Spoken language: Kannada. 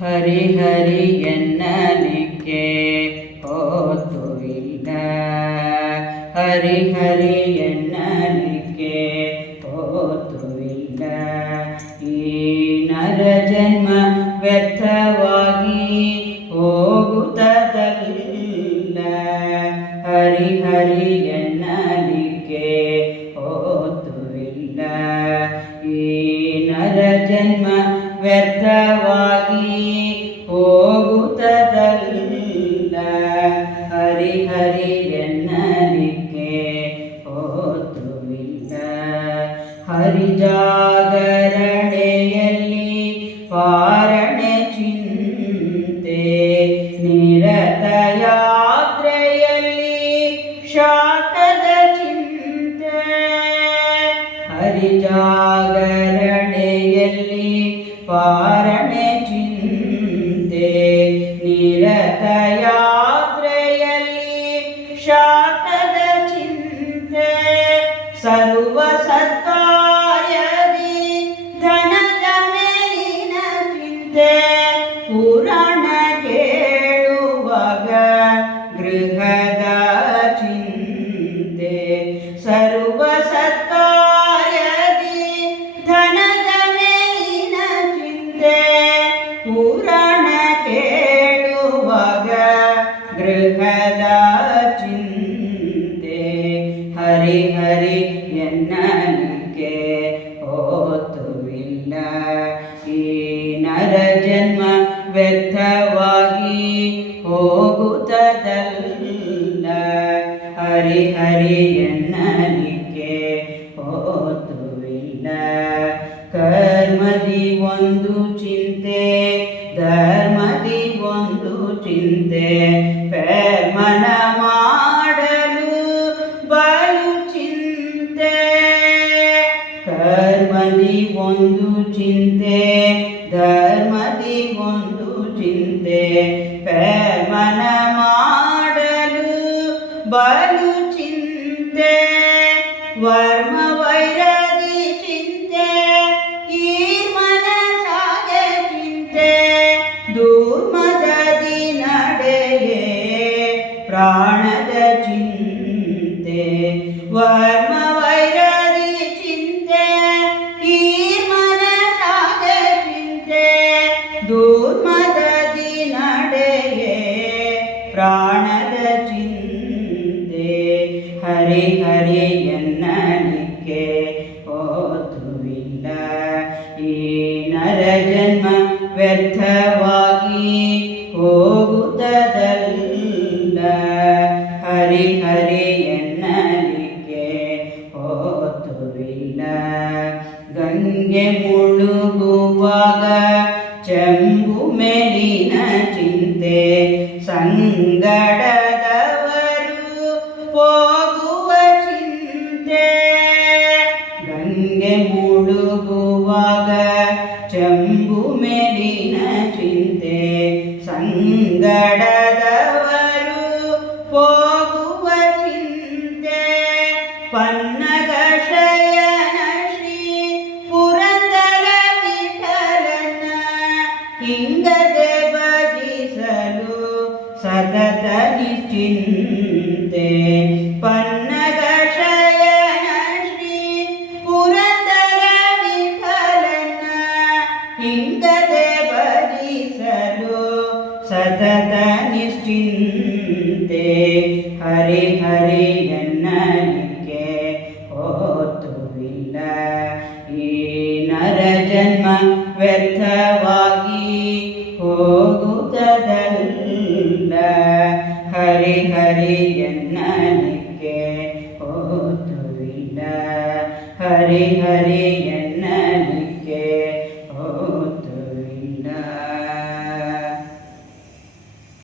ಹರಿ ಹರಿ ಎನ್ನಲಿಕ್ಕೆ ಹೊತ್ತು ಇಲ್ಲ, ಹರಿ ಹರಿ ಎನ್ನಲಿಕ್ಕೆ ಹೊತ್ತು ಇಲ್ಲ. ಈ ನರ ಜನ್ಮ ವ್ಯರ್ಥವಾಗಿ ಹೋಗುತ್ತದಲ್ಲ, ಹರಿ ಹರಿ ಎನ್ನಲಿಕ್ಕೆ ಹೊತ್ತು ಇಲ್ಲ. ಈ ನರ ಜನ್ಮ ವ್ಯರ್ಥವಾಗಿ ಹೋಗುತ್ತದಲ್ಲ, ಹರಿ ಹರಿ ಎನ್ನಲಿಕ್ಕೆ ಹೊತ್ತುವಿಲ್ಲ. ಹರಿ ಜಾಗರಣೆಯಲ್ಲಿ ಪಾರಣೆ ಚಿಂತೆ, ನಿರತ ಯಾತ್ರೆಯಲ್ಲಿ ಶಾಖದ ಚಿಂತೆ. ಹರಿ ಜಾಗರಣೆಯಲ್ಲಿ ಪಾರಣೆ ಚಿಂತೆ, ನಿರತ ಯಾತ್ರೆಯಲ್ಲಿ ಶಾಖದ ಚಿಂತೆ. ಸರ್ವ ಸತ್ಕಾರ್ಯದಿ ಧನದ ಮೇಲಿನ ಚಿಂತೆ, ಪುರಾಣ ಕೇಳುವಾಗ ಗೃಹದ ಚಿಂತೆ. ಸರ್ವ ಸತ್ಕಾರ್ಯದಿ ಧನದ ಮೇಲಿನ ಚಿಂತೆ, ಪುರಾಣ ಕೇಳುವಾಗ ಗೃಹದ ಚಿಂತೆ. ಹರಿ ಹರಿ ಎನ್ನಲಿಕ್ಕೆ ಹೊತ್ತುವಿಲ್ಲ, ಈ ನರ ಜನ್ಮ ವ್ಯರ್ಥವಾಗಿ ಹೋಗುತ್ತದಲ್ಲ, ಹರಿ ಹರಿ ಎನ್ನಲಿಕ್ಕೆ ಹೊತ್ತುವಿಲ್ಲ. ಕರ್ಮದಿ ಒಂದು ಚಿಂತೆ, ಧರ್ಮದಿ ಒಂದು ಚಿಂತೆ, ಪ್ರೇಮನ ಮಾಡಲು ಬಲು ಚಿಂತೆ. ಕರ್ಮದಿ ಒಂದು ಚಿಂತೆ, ಧರ್ಮದಿ ಒಂದು ಚಿಂತೆ, ಪ್ರೇಮನ ಮಾಡಲು ಬಲು ಚಿಂತೆ. ವರ್ಮ ವೈರದಿ ಚಿಂತೆ, ಈ ಮನಸಾಗೆ ಚಿಂತೆ, ದುರ್ಮದದಿ ನಡೆಯೇ ಪ್ರಾಣದ ಚಿಂತೆ. ವರ್ಮ ವೈರದಿ ಚಿಂತೆ, ಈ ಮನಸಾಗೆ ಚಿಂತೆ, ದುರ್ಮದದಿ ನಡೆಯೇ ಪ್ರಾಣದ ಚಿಂತೆ. ಹರಿ ಹರಿ ಎನ್ನಲಿಕ್ಕೆ ಹೊತ್ತುವಿಲ್ಲ, ಈ ನರ ಜನ್ಮ ವ್ಯರ್ಥವಾಗಿ ಹೋಗುತ್ತದಲ್ಲ, ಹರಿ ಹರಿ ಎನ್ನಲಿಕ್ಕೆ ಹೊತ್ತುವಿಲ್ಲ. ಗಂಗೆ ಮುಳುಗುವಾಗ ಚೆಂಬು ಮೇಲಿನ ಚಿಂತೆ, ಸಂಗಡದವರು ಹೋಗುವ ಚಿಂತೆ. ಗಂಗೆ ಮುಳುಗುವಾಗ ಚೆಂಬು ಮೇಲಿನ ಚಿಂತೆ, ಸಂಗಡದವರು ಹೋಗುವ ಚಿಂತೆ. ಪನ್ನಗ ಶಯನ ಶ್ರೀ ಪುರಂದರ ವಿಠಲನ ಹಿಂಗದೆ ಭಜಿಸಲು ಸತತ ನಿಶ್ಚಿಂತೆ. ಪನ್ನಗ ಶಯನ ಶ್ರೀ ಪುರಂದರ ವಿಠಲನ ಹಿಂಗದೆ ಭಜಿಸಲು ಸತತ ನಿಶ್ಚಿಂತೆ. ಹರಿ ಹರಿ ಎನ್ನಲಿಕ್ಕೆ ಹೊತ್ತುವಿಲ್ಲ, ಈ ನರ ಜನ್ಮ ವ್ಯರ್ಥವಾಗಿ ಹೋಗುತ್ತದಲ್ಲ, ಹರಿ ಹರಿ ಎನ್ನಲಿಕ್ಕೆ ಹೊತ್ತುವಿಲ್ಲ, ಹರಿ ಹರಿ ಎನ್ನಲಿಕ್ಕೆ